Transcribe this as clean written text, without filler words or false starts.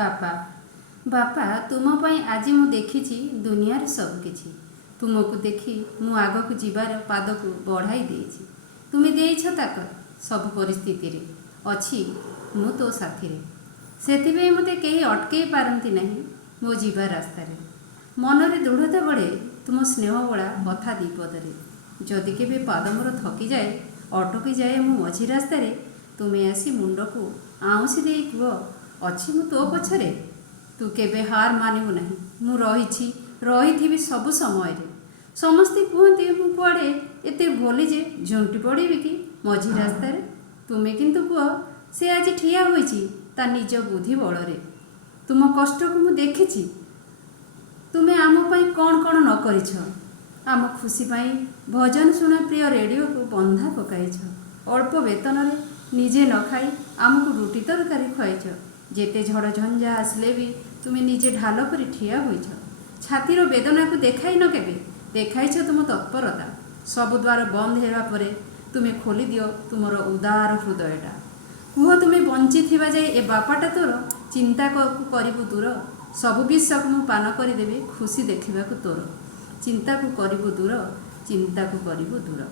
ବାପା ବାପା ତୁମ ପାଇଁ ଆଜି ମୁଁ ଦେଖିଛି ଦୁନିଆର ସବୁକିଛି। ତୁମକୁ ଦେଖି ମୁଁ ଆଗକୁ ଯିବାର ପାଦକୁ ବଢ଼ାଇ ଦେଇଛି। ତୁମେ ଦେଇଛ ତାକତ ସବୁ ପରିସ୍ଥିତିରେ। ଅଛି ମୁଁ ତୋ ସାଥିରେ। ସେଥିପାଇଁ ମୋତେ କେହି ଅଟକେଇ ପାରନ୍ତି ନାହିଁ ମୋ ଯିବା ରାସ୍ତାରେ। ମନରେ ଦୃଢ଼ତା ବଢ଼େ ତୁମ ସ୍ନେହବୋଳା କଥା ଦ୍ୱିପଦରେ। ଯଦି କେବେ ପାଦ ମୋର ଥକିଯାଏ, ଅଟକିଯାଏ ମୁଁ ମଝି ରାସ୍ତାରେ, ତୁମେ ଆସି ମୁଣ୍ଡକୁ ଆଉଁସି ଦେଇ କୁହ, ଅଛି ମୁଁ ତୋ ପଛରେ। ତୁ କେବେ ହାର ମାନିବୁ ନାହିଁ। ମୁଁ ରହିଥିବି ସବୁ ସମୟରେ। ସମସ୍ତେ କୁହନ୍ତି ମୁଁ କୁଆଡ଼େ ଏତେ ଭୋଲି ଯେ ଝୁଣ୍ଟି ପଡ଼ିବି କି ମଝି ରାସ୍ତାରେ। ତୁମେ କିନ୍ତୁ କୁହ ସେ ଆଜି ଠିଆ ହୋଇଛି ତା ନିଜ ବୁଦ୍ଧି ବଳରେ। ତୁମ କଷ୍ଟକୁ ମୁଁ ଦେଖିଛି। ତୁମେ ଆମ ପାଇଁ କ'ଣ କ'ଣ ନ କରିଛ। ଆମ ଖୁସି ପାଇଁ ଭଜନ ଶୁଣା ପ୍ରିୟ ରେଡ଼ିଓକୁ ବନ୍ଧା ପକାଇଛ। ଅଳ୍ପ ବେତନରେ ନିଜେ ନ ଖାଇ ଆମକୁ ରୁଟି ତରକାରୀ ଖୁଆଇଛ। ଯେତେ ଝଡ଼ ଝଞ୍ଜା ଆସିଲେ ବି ତୁମେ ନିଜେ ଢାଲ ପରି ଠିଆ ହୋଇଛ। ଛାତିର ବେଦନାକୁ ଦେଖାଇନ କେବେ, ଦେଖାଇଛ ତୁମ ତତ୍ପରତା। ସବୁ ଦ୍ୱାର ବନ୍ଦ ହେବା ପରେ ତୁମେ ଖୋଲିଦିଅ ତୁମର ଉଦାର ହୃଦୟଟା। କୁହ ତୁମେ ବଞ୍ଚିଥିବା ଯାଏ ଏ ବାପାଟା ତୋର, ଚିନ୍ତାକୁ କରିବୁ ଦୂର। ସବୁ ବିଷକୁ ମୁଁ ପାନ କରିଦେବି ଖୁସି ଦେଖିବାକୁ ତୋର। ଚିନ୍ତାକୁ କରିବୁ ଦୂର।